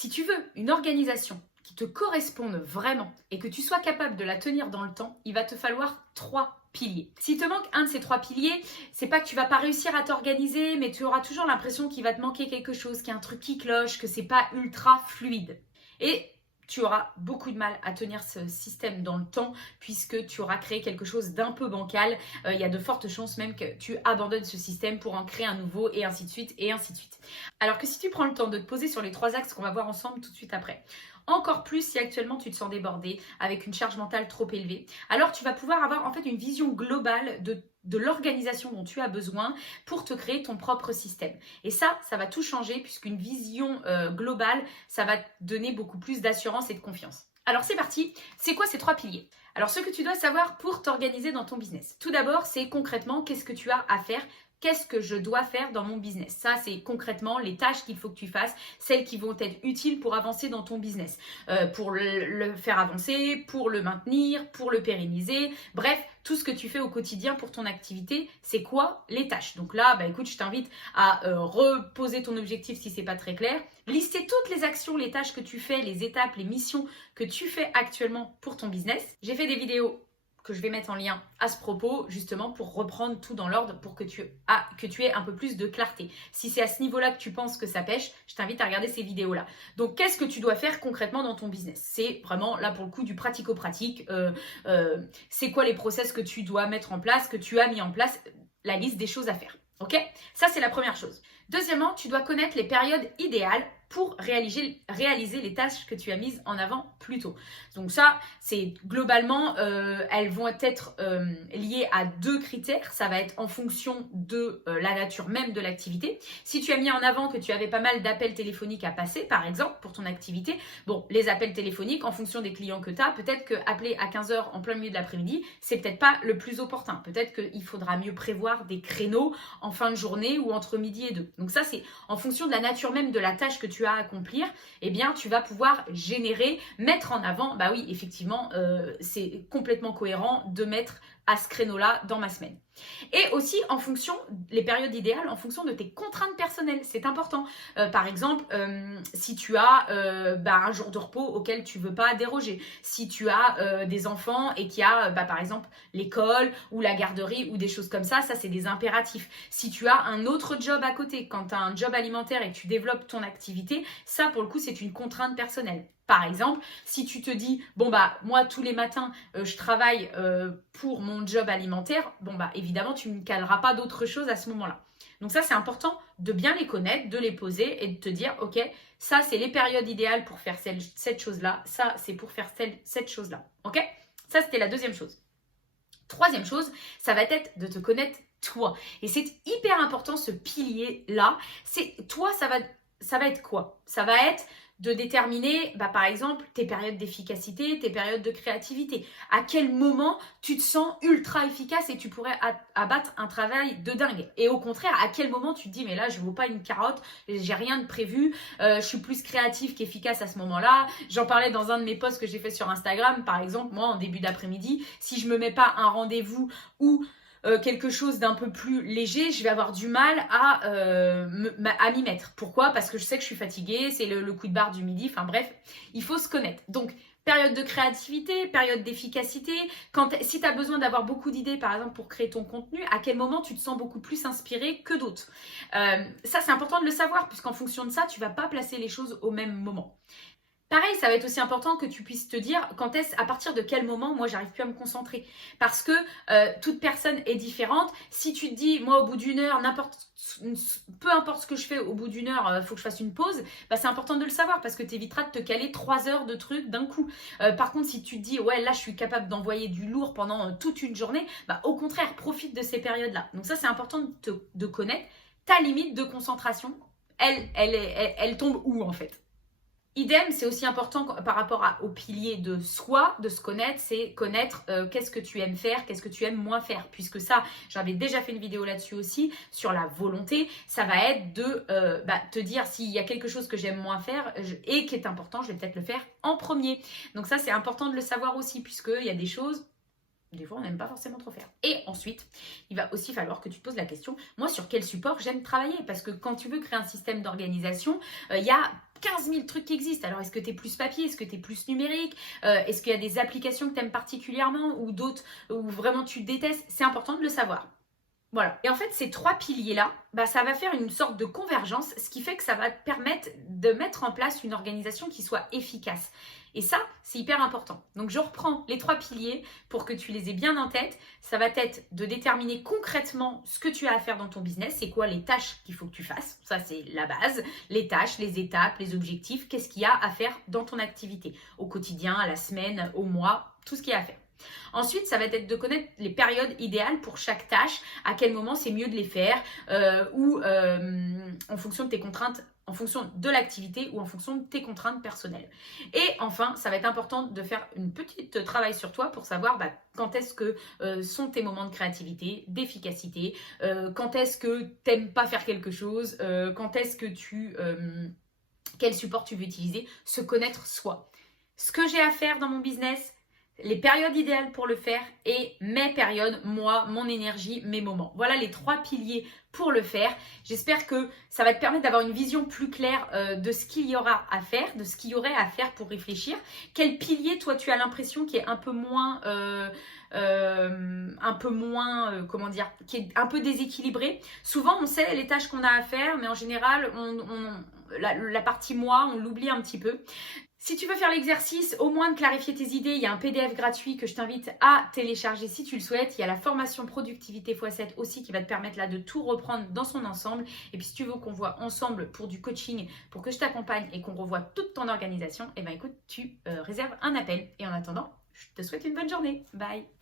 Si tu veux une organisation qui te corresponde vraiment et que tu sois capable de la tenir dans le temps, il va te falloir 3 piliers. S'il te manque un de ces 3 piliers, c'est pas que tu vas pas réussir à t'organiser, mais tu auras toujours l'impression qu'il va te manquer quelque chose, qu'il y a un truc qui cloche, que c'est pas ultra fluide. Et tu auras beaucoup de mal à tenir ce système dans le temps puisque tu auras créé quelque chose d'un peu bancal. Il y a de fortes chances même que tu abandonnes ce système pour en créer un nouveau et ainsi de suite et ainsi de suite. Alors que si tu prends le temps de te poser sur les 3 axes qu'on va voir ensemble tout de suite après, encore plus si actuellement tu te sens débordé avec une charge mentale trop élevée, alors tu vas pouvoir avoir en fait une vision globale de l'organisation dont tu as besoin pour te créer ton propre système. Et ça va tout changer puisqu'une vision globale, ça va te donner beaucoup plus d'assurance et de confiance. Alors c'est parti, c'est quoi ces 3 piliers? Alors ce que tu dois savoir pour t'organiser dans ton business. Tout d'abord, c'est concrètement qu'est-ce que tu as à faire. Qu'est-ce que je dois faire dans mon business? Ça, c'est concrètement les tâches qu'il faut que tu fasses, celles qui vont être utiles pour avancer dans ton business, pour le faire avancer, pour le maintenir, pour le pérenniser. Bref, tout ce que tu fais au quotidien pour ton activité, c'est quoi les tâches? Donc là, écoute, je t'invite à reposer ton objectif si c'est pas très clair. Lister toutes les actions, les tâches que tu fais, les étapes, les missions que tu fais actuellement pour ton business. J'ai fait des vidéos que je vais mettre en lien à ce propos, justement pour reprendre tout dans l'ordre pour que tu aies un peu plus de clarté. Si c'est à ce niveau-là que tu penses que ça pêche, je t'invite à regarder ces vidéos-là. Donc, qu'est-ce que tu dois faire concrètement dans ton business? C'est vraiment, là pour le coup, du pratico-pratique. C'est quoi les process que tu dois mettre en place, que tu as mis en place, la liste des choses à faire. Ok? Ça, c'est la première chose. Deuxièmement, tu dois connaître les périodes idéales pour réaliser les tâches que tu as mises en avant plus tôt. Donc ça, c'est globalement, elles vont être liées à 2 critères. Ça va être en fonction de la nature même de l'activité. Si tu as mis en avant que tu avais pas mal d'appels téléphoniques à passer, par exemple, pour ton activité, bon, les appels téléphoniques, en fonction des clients que tu as, peut-être qu'appeler à 15h en plein milieu de l'après-midi, c'est peut-être pas le plus opportun. Peut-être qu'il faudra mieux prévoir des créneaux en fin de journée ou entre midi et 2. Donc ça, c'est en fonction de la nature même de la tâche que tu as à accomplir, eh bien, tu vas pouvoir générer, mettre en avant, bah oui, effectivement, c'est complètement cohérent de mettre à ce créneau-là dans ma semaine. Et aussi en fonction, les périodes idéales, en fonction de tes contraintes personnelles, c'est important. Par exemple, si tu as un jour de repos auquel tu veux pas déroger, si tu as des enfants et qu'il y a par exemple l'école ou la garderie ou des choses comme ça c'est des impératifs. Si tu as un autre job à côté, quand tu as un job alimentaire et que tu développes ton activité, ça pour le coup c'est une contrainte personnelle. Par exemple, si tu te dis, moi tous les matins, je travaille pour mon job alimentaire, évidemment, tu ne caleras pas d'autres choses à ce moment-là. Donc ça, c'est important de bien les connaître, de les poser et de te dire, ok, ça, c'est les périodes idéales pour faire cette chose-là, ça, c'est pour faire cette chose-là. Ok? Ça, c'était la deuxième chose. Troisième chose, ça va être de te connaître toi. Et c'est hyper important, ce pilier-là. C'est toi, ça va être quoi? Ça va être de déterminer, par exemple, tes périodes d'efficacité, tes périodes de créativité. À quel moment tu te sens ultra efficace et tu pourrais abattre un travail de dingue. Et au contraire, à quel moment tu te dis, mais là, je ne vaux pas une carotte, j'ai rien de prévu, je suis plus créatif qu'efficace à ce moment-là. J'en parlais dans un de mes posts que j'ai fait sur Instagram, par exemple, moi, en début d'après-midi, si je ne me mets pas un rendez-vous ou quelque chose d'un peu plus léger, je vais avoir du mal à m'y mettre. Pourquoi? Parce que je sais que je suis fatiguée, c'est le coup de barre du midi, enfin bref, il faut se connaître. Donc, période de créativité, période d'efficacité, si tu as besoin d'avoir beaucoup d'idées, par exemple, pour créer ton contenu, à quel moment tu te sens beaucoup plus inspiré que d'autres. Ça, c'est important de le savoir, puisqu'en fonction de ça, tu ne vas pas placer les choses au même moment. Pareil, ça va être aussi important que tu puisses te dire à partir de quel moment, moi, j'arrive plus à me concentrer. Parce que toute personne est différente. Si tu te dis, moi, au bout d'une heure, peu importe ce que je fais, au bout d'une heure, il faut que je fasse une pause, c'est important de le savoir parce que tu éviteras de te caler 3 heures de trucs d'un coup. Par contre, si tu te dis, ouais, là, je suis capable d'envoyer du lourd pendant toute une journée, au contraire, profite de ces périodes-là. Donc ça, c'est important de connaître ta limite de concentration. Elle tombe où, en fait? Idem, c'est aussi important par rapport au pilier de soi, de se connaître, c'est connaître qu'est-ce que tu aimes faire, qu'est-ce que tu aimes moins faire. Puisque ça, j'avais déjà fait une vidéo là-dessus aussi, sur la volonté. Ça va être de te dire s'il y a quelque chose que j'aime moins faire et qui est important, je vais peut-être le faire en premier. Donc ça, c'est important de le savoir aussi, puisqu'il y a des choses... Des fois, on n'aime pas forcément trop faire. Et ensuite, il va aussi falloir que tu te poses la question, moi, sur quel support j'aime travailler? Parce que quand tu veux créer un système d'organisation, il y a 15 000 trucs qui existent. Alors, est-ce que tu es plus papier? Est-ce que tu es plus numérique? Est-ce qu'il y a des applications que tu aimes particulièrement ou d'autres où vraiment tu détestes? C'est important de le savoir. Voilà. Et en fait, ces 3 piliers-là, ça va faire une sorte de convergence, ce qui fait que ça va te permettre de mettre en place une organisation qui soit efficace. Et ça, c'est hyper important. Donc, je reprends les 3 piliers pour que tu les aies bien en tête. Ça va être de déterminer concrètement ce que tu as à faire dans ton business. C'est quoi les tâches qu'il faut que tu fasses? Ça, c'est la base. Les tâches, les étapes, les objectifs. Qu'est-ce qu'il y a à faire dans ton activité? Au quotidien, à la semaine, au mois, tout ce qu'il y a à faire. Ensuite, ça va être de connaître les périodes idéales pour chaque tâche, à quel moment c'est mieux de les faire, ou en fonction de tes contraintes, en fonction de l'activité ou en fonction de tes contraintes personnelles. Et enfin, ça va être important de faire une petite travail sur toi pour savoir quand est-ce que sont tes moments de créativité, d'efficacité, quand est-ce que tu n'aimes pas faire quelque chose, quand est-ce que quel support tu veux utiliser, se connaître soi. Ce que j'ai à faire dans mon business, les périodes idéales pour le faire et mes périodes, moi, mon énergie, mes moments. Voilà les 3 piliers pour le faire. J'espère que ça va te permettre d'avoir une vision plus claire de ce qu'il y aura à faire, de ce qu'il y aurait à faire pour réfléchir. Quel pilier, toi, tu as l'impression qui est un peu moins... comment dire, qui est un peu déséquilibré. Souvent, on sait les tâches qu'on a à faire, mais en général, la partie moi, on l'oublie un petit peu. Si tu veux faire l'exercice, au moins de clarifier tes idées, il y a un PDF gratuit que je t'invite à télécharger si tu le souhaites. Il y a la formation Productivité x7 aussi qui va te permettre là de tout reprendre dans son ensemble. Et puis si tu veux qu'on voit ensemble pour du coaching, pour que je t'accompagne et qu'on revoie toute ton organisation, écoute, tu réserves un appel. Et en attendant, je te souhaite une bonne journée. Bye!